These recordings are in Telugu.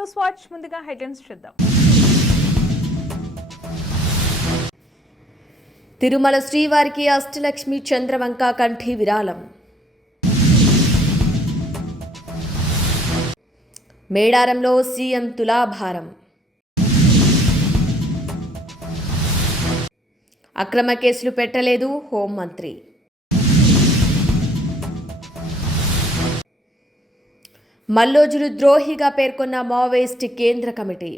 న్యూస్ వాచ్ ముందుగా హెడ్లైన్స్ చూద్దాం. తిరుమల శ్రీవారికి అష్టలక్ష్మి చంద్రవంక కంఠి విరాళం. మేడారంలో సీఎం తులాభారం. అక్రమ కేసులు పెట్టలేదు హోంమంత్రి మల్లోజులు ద్రోహిగా పేర్కొన్న మావోయిస్ట్ కేంద్ర కమిటీ.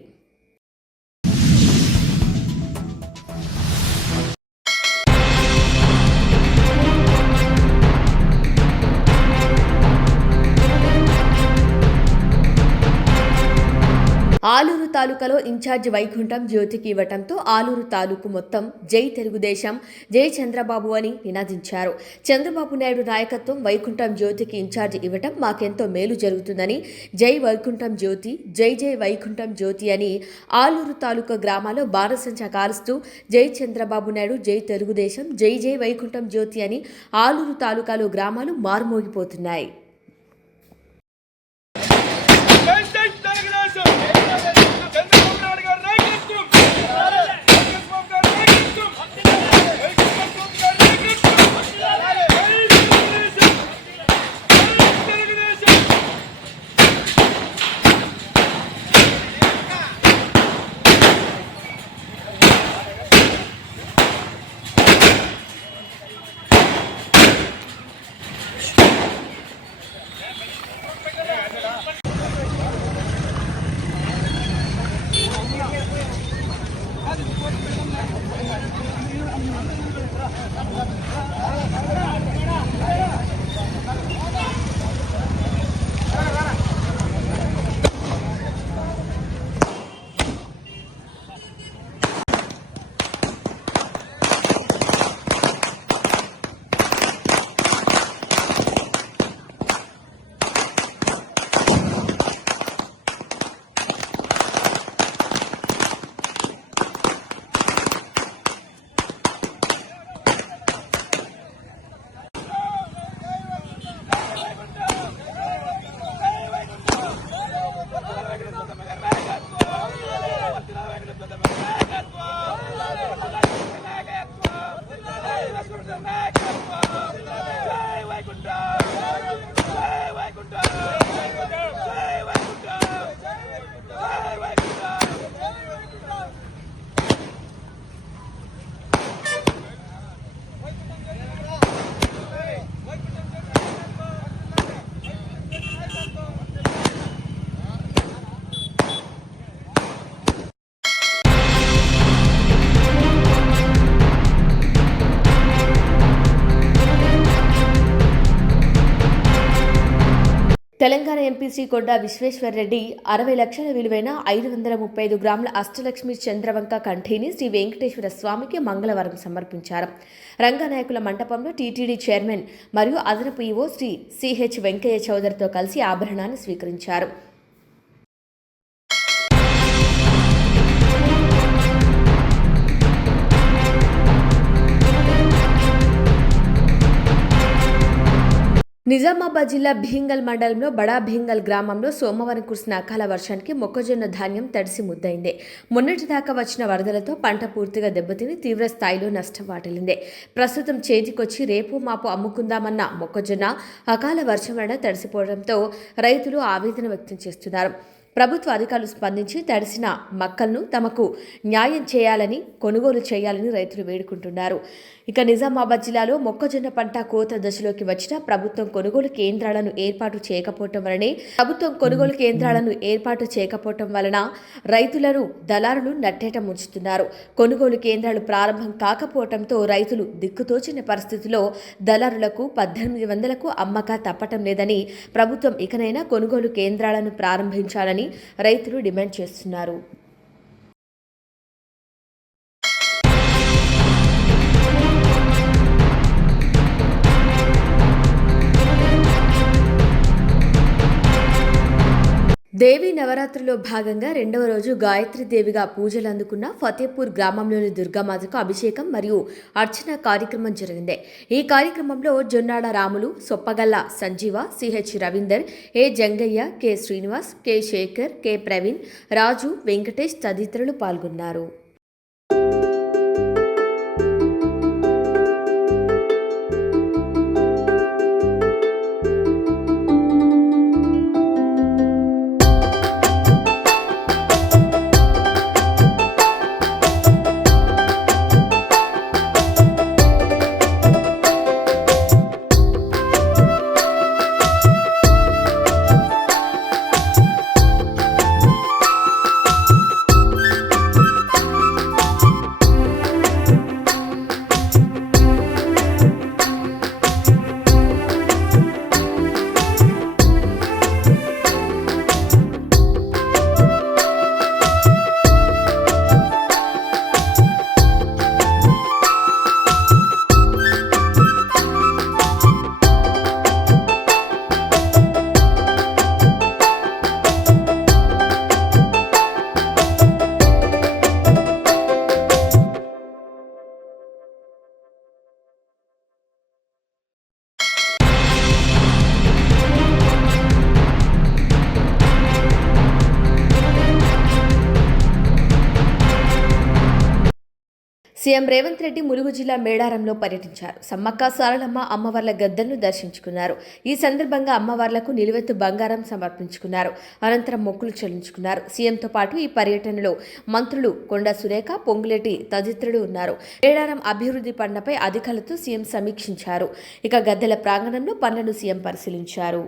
ఆలూరు తాలూకాలో ఇన్ఛార్జ్ వైకుంఠం జ్యోతికి ఇవ్వటంతో ఆలూరు తాలూకు మొత్తం జై తెలుగుదేశం జై చంద్రబాబు అని నినాదించారు. చంద్రబాబు నాయుడు నాయకత్వం వైకుంఠం జ్యోతికి ఇన్ఛార్జ్ ఇవ్వటం మాకెంతో మేలు జరుగుతుందని జై వైకుంఠం జ్యోతి జై జై వైకుంఠం జ్యోతి అని ఆలూరు తాలూకా గ్రామాల్లో బాణసంచ కాలుస్తూ జై చంద్రబాబు నాయుడు జై తెలుగుదేశం జై జై వైకుంఠం జ్యోతి అని ఆలూరు తాలూకాలో గ్రామాలు మారుమోగిపోతున్నాయి. ఎంపీ శ్రీ కొండా విశ్వేశ్వరరెడ్డి అరవై లక్షల విలువైన ఐదు వందల ముప్పై ఐదు గ్రాముల అష్టలక్ష్మి చంద్రవంక కంఠీని శ్రీ వెంకటేశ్వర స్వామికి మంగళవారం సమర్పించారు. రంగనాయకుల మంటపంలో టీటీడీ చైర్మన్ మరియు అదనపు ఈవో శ్రీ సిహెచ్ వెంకయ్య చౌదరితో కలిసి ఆభరణాన్ని స్వీకరించారు. నిజామాబాద్ జిల్లా భీంగల్ మండలంలో బడా భీంగల్ గ్రామంలో సోమవారం కురిసిన అకాల వర్షానికి మొక్కజొన్న ధాన్యం తడిసి ముద్దైంది మొన్నటిదాకా వచ్చిన వరదలతో పంట పూర్తిగా దెబ్బతిని తీవ్ర స్థాయిలో నష్టం వాటిల్లింది ప్రస్తుతం చేతికొచ్చి రేపు మాపు అమ్ముకుందామన్న మొక్కజొన్న అకాల వర్షం వలన తడిసిపోవడంతో రైతులు ఆవేదన వ్యక్తం చేస్తున్నారు. ప్రభుత్వ అధికారులు స్పందించి తడిసిన మక్కలను తమకు న్యాయం చేయాలని కొనుగోలు చేయాలని రైతులు వేడుకుంటున్నారు. ఇక నిజామాబాద్ జిల్లాలో మొక్కజొన్న పంట కోత దశలోకి వచ్చిన ప్రభుత్వం కొనుగోలు కేంద్రాలను ఏర్పాటు చేయకపోవటం వలనే ప్రభుత్వం కొనుగోలు కేంద్రాలను ఏర్పాటు చేయకపోవటం వలన రైతులను దళారులు నట్టేట ముంచుతున్నారు. కొనుగోలు కేంద్రాలు ప్రారంభం కాకపోవటంతో రైతులు దిక్కుతోచిన పరిస్థితిలో దళారులకు పద్దెనిమిది వందలకు అమ్మక తప్పటం లేదని ప్రభుత్వం ఇకనైనా కొనుగోలు కేంద్రాలను ప్రారంభించాలని రైతులు డిమాండ్ చేస్తున్నారు. దేవి నవరాత్రిలో భాగంగా రెండవ రోజు గాయత్రి దేవిగా పూజలు అందుకున్న ఫతేపూర్ గ్రామంలోని దుర్గామాతకు అభిషేకం మరియు అర్చన కార్యక్రమం జరిగింది. ఈ కార్యక్రమంలో Jonnada Ramulu Soppagalla Sanjeeva CH Ravinder A Jangaiah K Srinivas K Shekar K Praveen Raju Venkatesh తదితరులు పాల్గొన్నారు. సీఎం రేవంత్ రెడ్డి ములుగు జిల్లా మేడారంలో పర్యటించారు. సమ్మక్క సారలమ్మ అమ్మవార్ల గద్దెలను దర్శించుకున్నారు. ఈ సందర్భంగా అమ్మవార్లకు నిలువెత్తు బంగారం సమర్పించుకున్నారు. అనంతరం మొక్కులు చెల్లించుకున్నారు. సీఎంతో పాటు ఈ పర్యటనలో మంత్రులు కొండ సురేఖ పొంగులేటి తదితరులు ఉన్నారు. మేడారం అభివృద్ధి పనులపై అధికారులతో సీఎం సమీక్షించారు. ఇక గద్దెల ప్రాంగణంలో పనులను సీఎం పరిశీలించారు.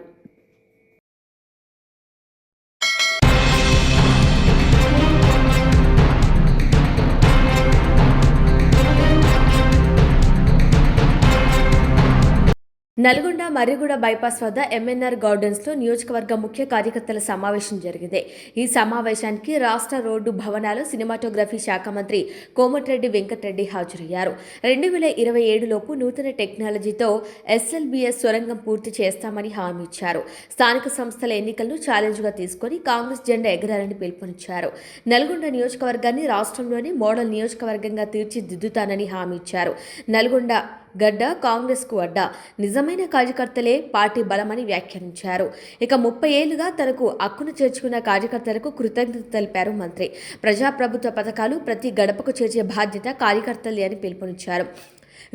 నల్గొండ మర్రిగూడ బైపాస్ వద్ద ఎంఎన్ఆర్ గార్డెన్స్లో నియోజకవర్గ ముఖ్య కార్యకర్తల సమావేశం జరిగింది. ఈ సమావేశానికి రాష్ట్ర రోడ్డు భవనాలు సినిమాటోగ్రఫీ శాఖ మంత్రి కోమటిరెడ్డి వెంకటరెడ్డి హాజరయ్యారు. రెండు వేల ఇరవై ఏడులోపు నూతన టెక్నాలజీతో ఎస్ఎల్బిఎస్ సొరంగం పూర్తి చేస్తామని హామీ ఇచ్చారు. స్థానిక సంస్థల ఎన్నికలను ఛాలెంజ్గా తీసుకొని కాంగ్రెస్ జెండా ఎగరాలని పిలుపునిచ్చారు. నల్గొండ నియోజకవర్గాన్ని రాష్ట్రంలోని మోడల్ నియోజకవర్గంగా తీర్చిదిద్దుతానని హామీ ఇచ్చారు. నల్గొండ గడ్డ కాంగ్రెస్కు అడ్డ. నిజమైన కార్యకర్తలే పార్టీ బలమని వ్యాఖ్యానించారు. ఇక ముప్పై ఏళ్ళుగా తనకు హక్కును చేర్చుకున్న కార్యకర్తలకు కృతజ్ఞత తెలిపారు మంత్రి. ప్రజాప్రభుత్వ పథకాలు ప్రతి గడపకు చేర్చే బాధ్యత కార్యకర్తలే అని పిలుపునిచ్చారు.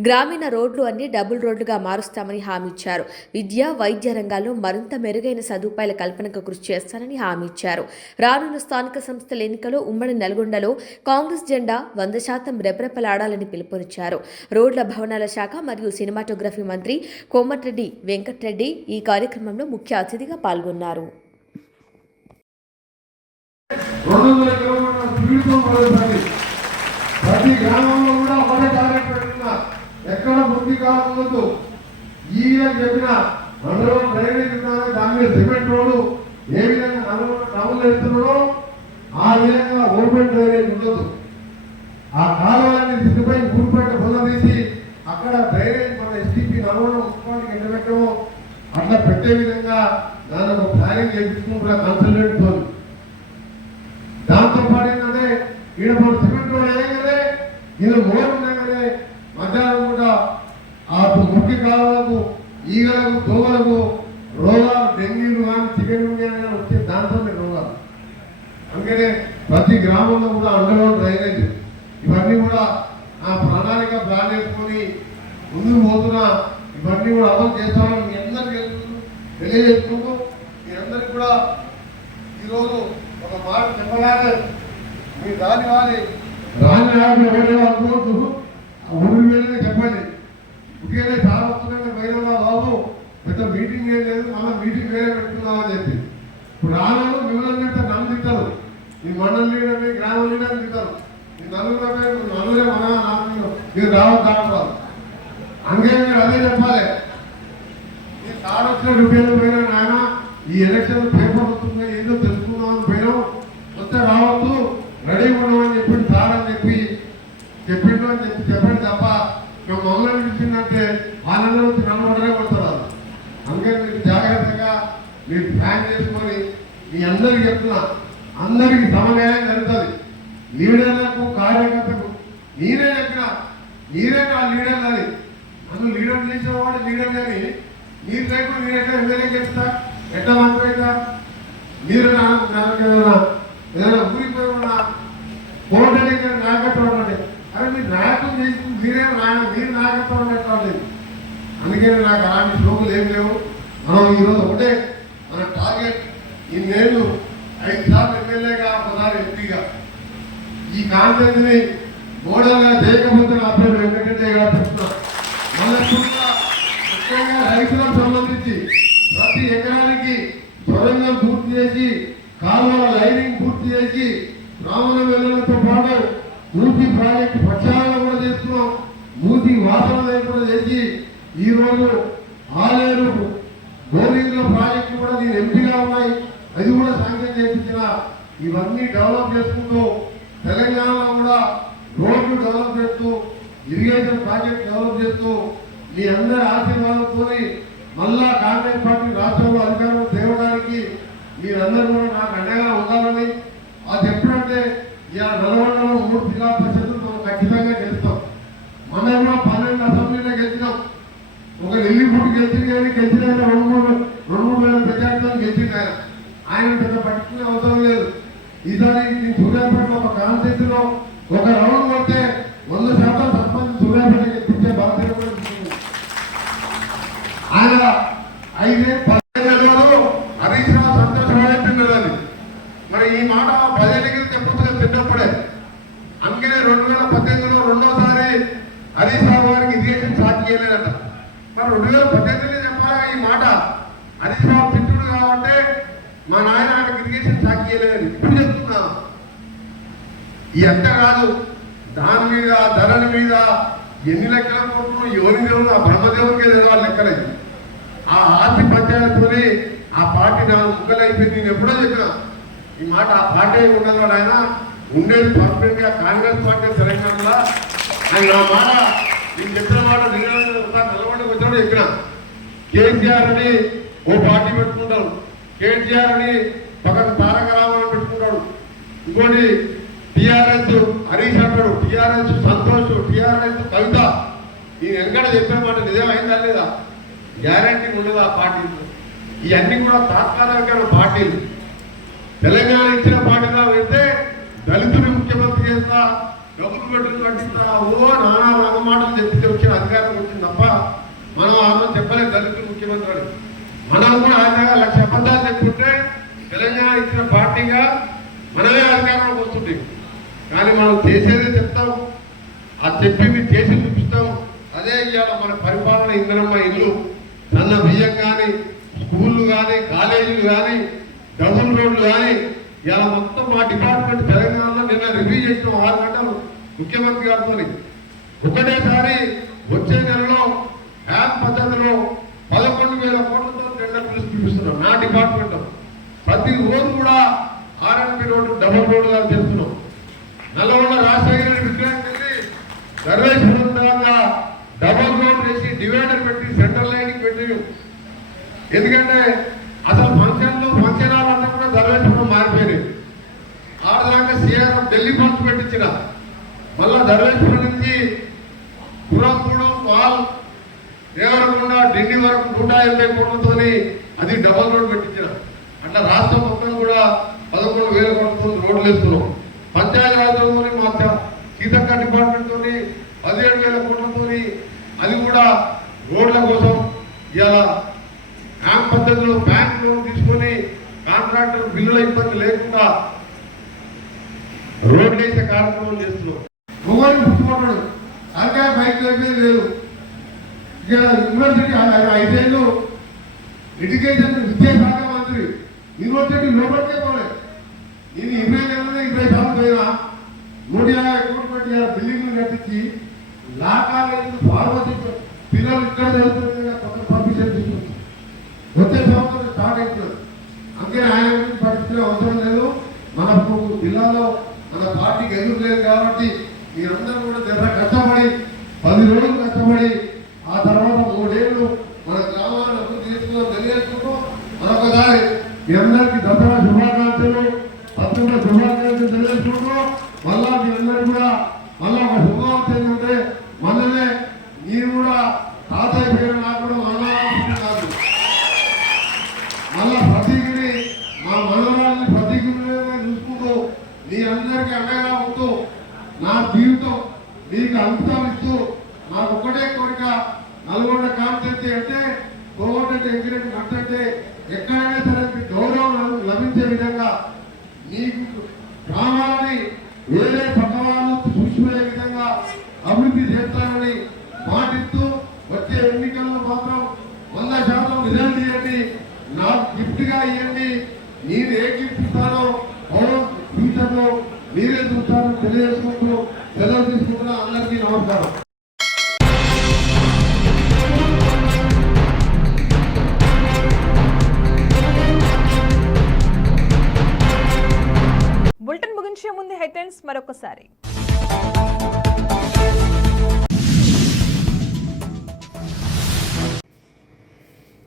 గ్రామీణ రోడ్లు అన్ని డబుల్ రోడ్లుగా మారుస్తామని హామీ ఇచ్చారు విద్య వైద్య రంగాల్లో మరింత మెరుగైన సదుపాయాల కల్పనకు కృషి చేస్తానని హామీ ఇచ్చారు రానున్న స్థానిక సంస్థల ఎన్నికలో ఉమ్మడి నల్గొండలో కాంగ్రెస్ జెండా వంద శాతం రెపరెపలాడాలని పిలుపునిచ్చారు. రోడ్ల భవనాల శాఖ మరియు సినిమాటోగ్రఫీ మంత్రి కోమటిరెడ్డి వెంకటరెడ్డి ఈ కార్యక్రమంలో ముఖ్య అతిథిగా పాల్గొన్నారు. ప్రతి గ్రామంలో కూడా ఒకటే టార్గెట్ పెట్టుకున్నా ఎక్కడ ముందు కావద్దు ఈ చెప్పిన అందులో డ్రైనేజ్ ఉన్నది దాని మీద సిమెంట్ రోడ్డు ఏ విధంగా నలుగురు టౌన్లు వేస్తున్నాడో ఆ విధంగా ఓపెన్ డ్రైనేజ్ ఉండదు. ఆ కాలువలన్నీ దిగుపై ఊరిపేట తీసి అక్కడ డ్రైనేజ్ మన ఎస్టీపీ నల్గొండ మున్సిపాలిటీకి పెట్టడమో అట్లా పెట్టే విధంగా దాని ఒక ప్లానింగ్ చేయించుకుంటున్నా కన్సల్టెంట్ తోని. దాంతో పాటు ఏంటంటే ఈడ మూడు సిమెంట్ రోడ్ వేయగానే ఈయన మోరు ఉండగానే మధ్యాహ్నం కూడా ఆ ముఖ్య ఈగలకు దోమలకు రోగాలు డెంగ్యూలు కానీ చికెన్ కానీ వచ్చే దాంతో రోగాలు అందుకనే ప్రతి గ్రామంలో కూడా అండర్గ్రౌండ్ డ్రైనేజ్. ఇవన్నీ కూడా ఆ ప్రణాళిక ప్లాన్ చేసుకొని ముందుకు పోతున్నా ఇవన్నీ కూడా అమలు చేస్తామని మీ అందరికీ తెలియజేసుకుంటూ మీ అందరికీ కూడా ఈరోజు ఒక మాట చెప్పగానే మీ దాని వారి రాని యాభై వేరే అనుకోవద్దు. ఊరి వేరే చెప్పండి. ఇంకేనే చాలా వస్తున్నాయి బయట బాబు పెద్ద మీటింగ్ ఏం లేదు మళ్ళీ మీటింగ్ వేరే పెట్టుకుందామని చెప్పి. ఇప్పుడు రాను మిమ్మల్ని అంటే నన్ను తింటారు ఈ మండల లీడర్ మీ గ్రామ లీడర్ తింటారు ఈ నలుగురు నలుగురే మన నాలుగు మీరు రావద్దు అంటారు. అందుకే మీరు అదే చెప్పాలి. ఈ సార్ వచ్చిన రూపాయలు పోయినా నాయన ఈ ఎలక్షన్ పేపర్ వస్తుంది ఏదో తెలుసుకుందామని పోయినాం వస్తే రావద్దు రెడీ ఉండమని చెప్పి సార్ అని చెప్పి చెప్పిండు అని చెప్పి చెప్పండి తప్ప మేము మమ్మల్ని పిలిచిందంటే వాళ్ళందరూ వచ్చి నన్ను అందుకని మీరు జాగ్రత్తగా మీరు ప్లాన్ చేసుకొని మీ అందరికి చెప్తున్నా అందరికి సమన్యాయం జరుగుతుంది. లీడర్లకు కార్యకర్తకు మీరే చెప్పిన మీరే నా లీడర్ అది నన్ను లీడర్ చేసిన వాడు లీడర్ కానీ మీరు లేకుండా మీరు ఎట్లా ఎమ్మెల్యే చేస్తా ఎట్లా మంత్రైతా మీరు నాకు ఏదైనా ఏదైనా ఊరికి పోయి ఉన్నా కోర్టు నాయకత్వం ఉండండి అరే మీరు నాయకత్వం చేసి మీరే నాయ మీరు నాయకత్వం ఉండేది అందుకని నాకు అలాంటి శ్లోకులు ఏం లేవు. మనం ఈరోజు ఒకటే మన టార్గెట్ ఇన్నేళ్ళు ఐదు సార్లు ఎమ్మెల్యేగా ఒకసారి ఎంపీగా. ఈ కాన్ఫరెన్స్ మోడల్గా చేయకపోతే నా పేరు వెంకటరెడ్డి గారు చెప్తున్నాం ముఖ్యంగా రైతులకు సంబంధించి ప్రతి ఎకరానికి సొరంగం పూర్తి చేసి కాలువల లైనింగ్ పూర్తి చేసి రామన వెళ్ళడంతో పాటు మూతి ప్రాజెక్టు ప్రక్షాళన కూడా చేస్తున్నాం. మూతి వాసన లేకుండా చేసి ఈ రోజు ఆలేరు గోరీల ప్రాజెక్టు కూడా నేను ఎంపీగా ఉన్నాయి. అది కూడా శాంక్షన్ చేయించిన ఇవన్నీ డెవలప్ చేసుకుంటూ తెలంగాణలో కూడా రోడ్లు డెవలప్ చేస్తూ ఇరిగేషన్ ప్రాజెక్ట్ డెవలప్ చేస్తూ మీ అందరి ఆశీర్వాదంతో మళ్ళా కాంగ్రెస్ పార్టీ రాష్ట్రంలో అధికారం తేవడానికి మీరందరూ కూడా నాకు అండగా ఉండాలని. అది ఎప్పుడంటే ఇలా నల్గొండలో మూడు జిల్లా పరిషత్తులు మనం ఖచ్చితంగా గెలుస్తాం మనం కూడా పన్నెండు అసెంబ్లీలో గెలిచినాం ఒక నెల్లిపూడి గెలిచింది కానీ గెలిచిన ఆయన రెండు మూడు రెండు మూడు వేల ప్రజార్థం గెలిచింది ఆయన ఆయన పెద్ద పట్టుకునే అవసరం లేదు. ఈసారి ఈ సూర్యాపేట ఒక కాన్సెప్ట్లో ఒక రౌండ్ కొడితే వంద శాతం సర్పంచ్ సూర్యాపేట గెలిపించే బాధ్యత కూడా తీసుకుంది. ఆయన ఐదే పదిహేను హరీష్ రావు సంతోషపడుతున్నదని మరి ఈ మాట పదేళ్ళకి చెప్పుతుంది తిన్నప్పుడే అందుకనే రెండు వేల పద్దెనిమిదిలో రెండోసారి హరీష్ రావు గారికి ఇరిగేషన్ స్టార్ట్ చేయలేదట మరి రెండు వేల పద్దెనిమిదిలో చెప్పాలా ఈ మాట హరీష్ రావు తిట్టుడు కాబట్టి మా నాయన ఆయనకి ఇరిగేషన్ స్టార్ట్ చేయలేదని ఇప్పుడు చెప్తున్నా ఈ అంత కాదు దాని మీద ధరల మీద ఎన్ని లెక్కల కోట్లు ఎవరి దేవుడు ఆ బ్రహ్మదేవుడికే తెలవాలి ఆ ఆధిపత్యాలతోనే ఆ పార్టీ నాలుగు ముక్కలైపోయింది. నేను ఎప్పుడో చెప్పినా ఈ మాట ఆ పార్టీ ఉండదు ఆయన ఉండేది పర్మనెంట్గా కాంగ్రెస్ పార్టీ తెలంగాణలో. ఆయన నా మాట. నేను చెప్పిన మాట నిలబడి వచ్చాడు చెప్పిన. కేసీఆర్ అని ఓ పార్టీ పెట్టుకుంటారు కేటీఆర్ అని పక్కన తారక రామారావు పెట్టుకుంటాడు. ఇంకోటి టిఆర్ఎస్ హరీష్ అంటాడు. TRS Santosh TRS Kavitha. నేను ఎక్కడ చెప్పిన మాట నిజమైందా లేదా? గ్యారంటీ ఉండదు ఆ పార్టీలు ఇవన్నీ కూడా తాత్కాలికమైన పార్టీలు తెలంగాణ ఇచ్చిన పార్టీగా వెళ్తే దళితుని ముఖ్యమంత్రి చేస్తా డబ్బులు పెట్టుకుని పట్టిస్తా ఓ నానా నాన్న మాటలు వచ్చిన అధికారం వచ్చింది తప్ప మనం ఆ రోజు చెప్పలేదు దళితులు ముఖ్యమంత్రి అని. మనం కూడా ఆయన లక్ష అబద్ధాలు చెప్పుకుంటే తెలంగాణ ఇచ్చిన పార్టీగా మనమే అధికారంలోకి వస్తుంది కానీ మనం చేసేదే చెప్తాం. ఆ చెప్పి చేసి చూపిస్తాం. అదే ఇవాళ మన పరిపాలన ఇంధనమ్మ ఇల్లు. స్కూళ్ళు కానీ కాలేజీలు కానీ డబుల్ రోడ్లు కానీ ఇలా మొత్తం మా డిపార్ట్మెంట్ తెలంగాణలో నిన్న రివ్యూ చేసిన ఆరు గంటలు ముఖ్యమంత్రి గారితో ఒకటేసారి వచ్చే నెలలో యాప్ పద్ధతిలో పదకొండు వేల కోట్లతో టెండర్ పిలిచి చూపిస్తున్నాం నా డిపార్ట్మెంట్. ప్రతి రోజు కూడా ఆర్ఎన్పి రోడ్డు డబుల్ రోడ్డుగా చేస్తున్నాం. నల్లగొండ రాజశేఖర రెడ్డి విగ్రహం వెళ్ళి సర్వేశ్వరం దాకా డబుల్ రోడ్ వేసి డివైడర్ పెట్టి సెంట్రల్ లైన్ పెట్టి ఎందుకంటే అసలు ఫంక్షన్లు ఫంక్షన్ హాల్ అంతా కూడా ధర్మేశ్వరం మారిపోయినాయి. ఆడదాకా సీఆర్ఎఫ్ ఢిల్లీ ఫండ్స్ పెట్టించిన. మళ్ళా ధర్మేశ్వరం నుంచి పురంగూడెం పాల్ దేవరకొండ ఢిల్లీ వరకు నూట ఎనభై కోట్లతో అది డబల్ రోడ్ పెట్టించిన. అట్లా రాష్ట్రం మొత్తం కూడా పదకొండు వేల కోట్లతో రోడ్లు వేస్తున్నాం. పంచాయతీ రాజ్యంలోని మా సీతక్క డిపార్ట్మెంట్తో పదిహేడు వేల కోట్లతో అది కూడా రోడ్ల కోసం పద్ధతిలో బ్యాంక్ లోన్ తీసుకొని కాంట్రాక్టర్ బిల్లుల ఇబ్బంది లేకుండా రోడ్లు వేసే కార్యక్రమం చేస్తున్నాం. మొగోని పుట్టుకున్నాడు బైక్ అయిపోయింది లేదు. ఇక యూనివర్సిటీ ఐదేళ్ళు ఎడ్యుకేషన్ విద్యాశాఖ మంత్రి. యూనివర్సిటీ లోపలికే పోలేదు నేను ఇరవై నెలలు ఇరవై సార్లు పోయినా. నూట యాభై కోట్లు పెట్టి ఆ బిల్డింగ్ కట్టించి లా కాలేజీ ఫార్మసీ పిల్లలు ఇక్కడ చదువుతుంది కొత్త పర్మిషన్ తీసుకొచ్చి వచ్చే సంవత్సరం స్టార్ట్ అవుతుంది అందుకే ఆయన గురించి పట్టించుకునే అవసరం లేదు మనకు జిల్లాలో మన పార్టీకి ఎదురు లేదు కాబట్టి మీరందరూ కూడా జర కష్టపడి పది రోజులు కష్టపడి ఆ తర్వాత మూడేళ్ళు మన గ్రామాన్ని అభివృద్ధి చేసుకుందాం తెలియజేసుకుంటూ మరొకసారి మీ అందరూ దసరా శుభాకాంక్షలు మళ్ళా మీ అందరూ కూడా మళ్ళా ఒక శుభవార్త ఏంటంటే మననే మీరు కూడా తాతయ్య పేరు నాకు కూడా మళ్ళా కాదు మళ్ళా ప్రతీకుని మా మనవరాల్ని ప్రతీకుని చూసుకుంటూ మీ అందరికీ అండగా ఉంటూ నా జీవితం మీకు అంకితం ఇస్తూ నాకు ఒకటే కోరిక నల్గొండ కాన్స్టెన్సీ అంటే కోవటంటే ఎంకరేజ్ అంటే ఎక్కడైనా సరే మీకు గౌరవం లభించే విధంగా మీకు గ్రామాలని వేరే పక్కవాళ్ళు చూసుకునే విధంగా అభివృద్ధి చేస్తానని మాటిస్తూ వచ్చే ఎన్నిక మాత్రం వంద శాతం రిజల్ట్ ఇవ్వండి నాకు గిఫ్ట్గా ఇవ్వండి మీరు ఏ గిఫ్ట్ ఇస్తారో ఫ్యూచర్లో మీరే చూస్తారో తెలియజేసుకుంటూ సెలవు తీసుకుంటున్నా ఉంటారు బులెటిన్ ముగించే ముందు హెడ్లైన్స్ మరొకసారి.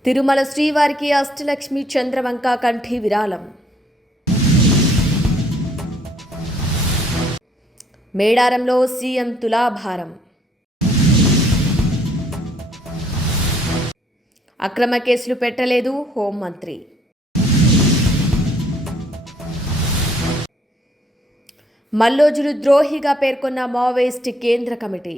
తిరుమల శ్రీవారికి అష్టలక్ష్మి చంద్రవంక కంఠి విరాళం. మేడారంలో సీఎం తులాభారం. అక్రమ కేసులు పెట్టలేదు హోంమంత్రి మల్లోజులు ద్రోహిగా పేర్కొన్న మావోయిస్ట్ కేంద్ర కమిటీ.